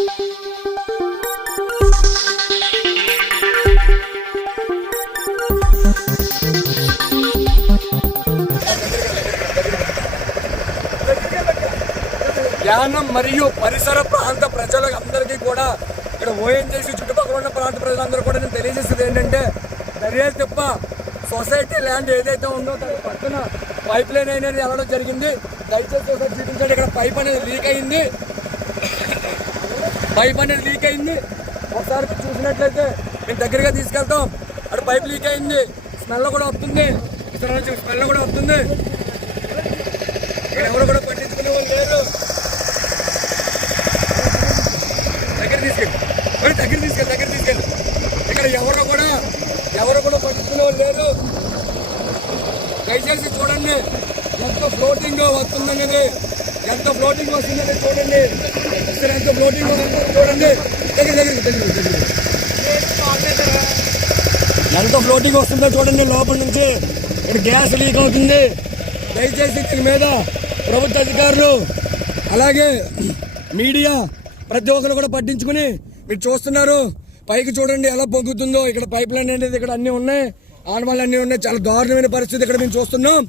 యానం మరియు పరిసర ప్రాంత ప్రజలకు అందరికీ కూడా ఇక్కడ ఓఎన్జీసీ చుట్టుపక్కల ఉన్న ప్రాంత ప్రజలందరూ కూడా నేను తెలియజేసేది ఏంటంటే దర్యాలు తిప్ప సొసైటీ ల్యాండ్ ఏదైతే ఉందో దాని పక్కన పైప్ లైన్ అనేది వెళ్ళడం జరిగింది. దయచేసి ఒకసారి చూపించండి. ఇక్కడ పైప్ అనేది లీక్ అయింది. ఒకసారి చూసినట్లయితే మేము దగ్గరగా తీసుకెళ్తాం. అక్కడ పైప్ లీక్ అయింది. స్మెల్ కూడా వస్తుంది. ఇక్కడ ఎవరు కూడా పట్టించుకునే వాళ్ళు లేరు. దగ్గర తీసుకెళ్ళి ఇక్కడ ఎవరు కూడా పట్టించుకునే వాళ్ళు లేరు. దయచేసి చూడండి ఎంత ఫ్లోటింగ్ వస్తుందనేది, ఎంత ఫ్లోటింగ్ వస్తుందనేది చూడండి. ఇక్కడ ఎంత ఫ్లోటింగ్ వస్తుందో చూడండి. ఎంత ఫ్లోటింగ్ వస్తుందో చూడండి. లోపల నుంచి ఇక్కడ గ్యాస్ లీక్ అవుతుంది. దయచేసి దీని మీద ప్రభుత్వ అధికారులు అలాగే మీడియా ప్రతి ఒక్కరు కూడా పట్టించుకుని మీరు చూస్తున్నారు. పైకి చూడండి ఎలా పొంగుతుందో. ఇక్కడ పైప్ లైన్ అనేది ఇక్కడ అన్నీ ఉన్నాయి, ఆనవాళ్ళు అన్నీ ఉన్నాయి. చాలా దారుణమైన పరిస్థితి ఇక్కడ మేము చూస్తున్నాం.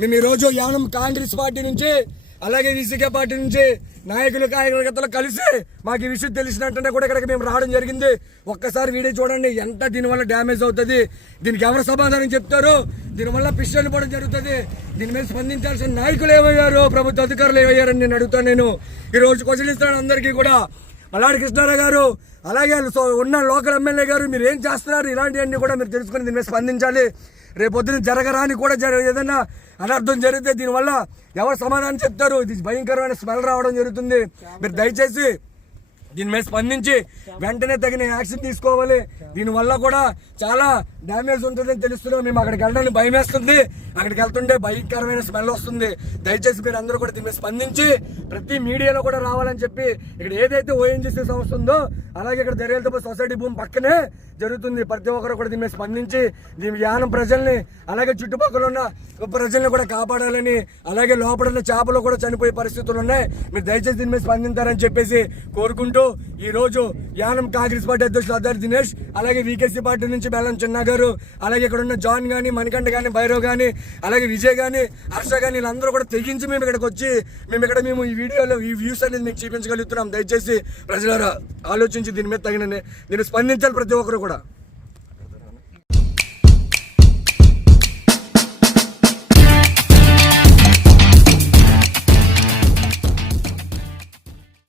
మేము ఈరోజు యానం కాంగ్రెస్ పార్టీ నుంచి అలాగే విసికే పార్టీ నుంచి నాయకులు కార్యకర్తలు కలిసి మాకు ఈ విషయం తెలిసినట్టుంటే కూడా ఇక్కడికి మేము రావడం జరిగింది. ఒక్కసారి వీడియో చూడండి ఎంత దీనివల్ల డ్యామేజ్ అవుతుంది, దీనికి ఎవరు సమాధానం చెప్తారు, దీనివల్ల పిస్టల్ పడడం జరుగుతుంది. దీని మీద స్పందించాల్సిన నాయకులు ఏమయ్యారు, ప్రభుత్వ అధికారులు ఏమయ్యారని నేను అడుగుతాను. నేను ఈరోజు క్వశ్చన్ ఇస్తాను అందరికీ కూడా. మల్లాడి కృష్ణారావు గారు అలాగే ఉన్న లోకల్ ఎమ్మెల్యే గారు మీరు ఏం చేస్తున్నారు, ఇలాంటివన్నీ కూడా మీరు తెలుసుకుని దీని మీద స్పందించాలి. రేపొద్దున జరగరాని కూడా ఏదైనా అనర్థం జరిగితే దీనివల్ల ఎవరు సమాధానం చెప్తారు. ఇది భయంకరమైన స్మెల్ రావడం జరుగుతుంది. మీరు దయచేసి దీని మీద స్పందించి వెంటనే తగిన యాక్షన్ తీసుకోవాలి. దీనివల్ల కూడా చాలా డ్యామేజ్ ఉంటుందని తెలుస్తున్నాం. మేము అక్కడికి వెళ్ళడానికి భయం వేస్తుంది. అక్కడికి వెళ్తుంటే భయంకరమైన స్మెల్ వస్తుంది. దయచేసి మీరు అందరూ కూడా దీని మీద స్పందించి ప్రతి మీడియాలో కూడా రావాలని చెప్పి ఇక్కడ ఏదైతే ఓఎన్జీసీ సంస్థ ఉందో అలాగే ఇక్కడ దర్యాలతో సొసైటీ భూమి పక్కనే జరుగుతుంది. ప్రతి ఒక్కరు కూడా దీని మీద స్పందించి దీని యానం ప్రజల్ని అలాగే చుట్టుపక్కల ఉన్న ప్రజల్ని కూడా కాపాడాలని, అలాగే లోపల చేపలు కూడా చనిపోయే పరిస్థితులు ఉన్నాయి. మీరు దయచేసి దీని మీద స్పందించారని చెప్పేసి కోరుకుంటూ ఈ రోజు యానం కాంగ్రెస్ పార్టీ అధ్యక్షులు అద్దరి దినేష్ అలాగే వీకేసీ పార్టీ నుంచి బెల్లం చిన్న గారు అలాగే ఇక్కడ ఉన్న జాన్ గానీ, మణికంఠ గానీ, భైరవ్ గానీ, అలాగే విజయ్ గానీ, హర్ష గానీ వీళ్ళందరూ కూడా తెగించి మేము ఇక్కడికి వచ్చి మేము ఈ వీడియోలో ఈ వ్యూస్ అనేది మీకు చూపించగలుగుతున్నాం. దయచేసి ప్రజలారా ఆలోచించి దీని మీద దీన్ని స్పందించాలి ప్రతి ఒక్కరు కూడా.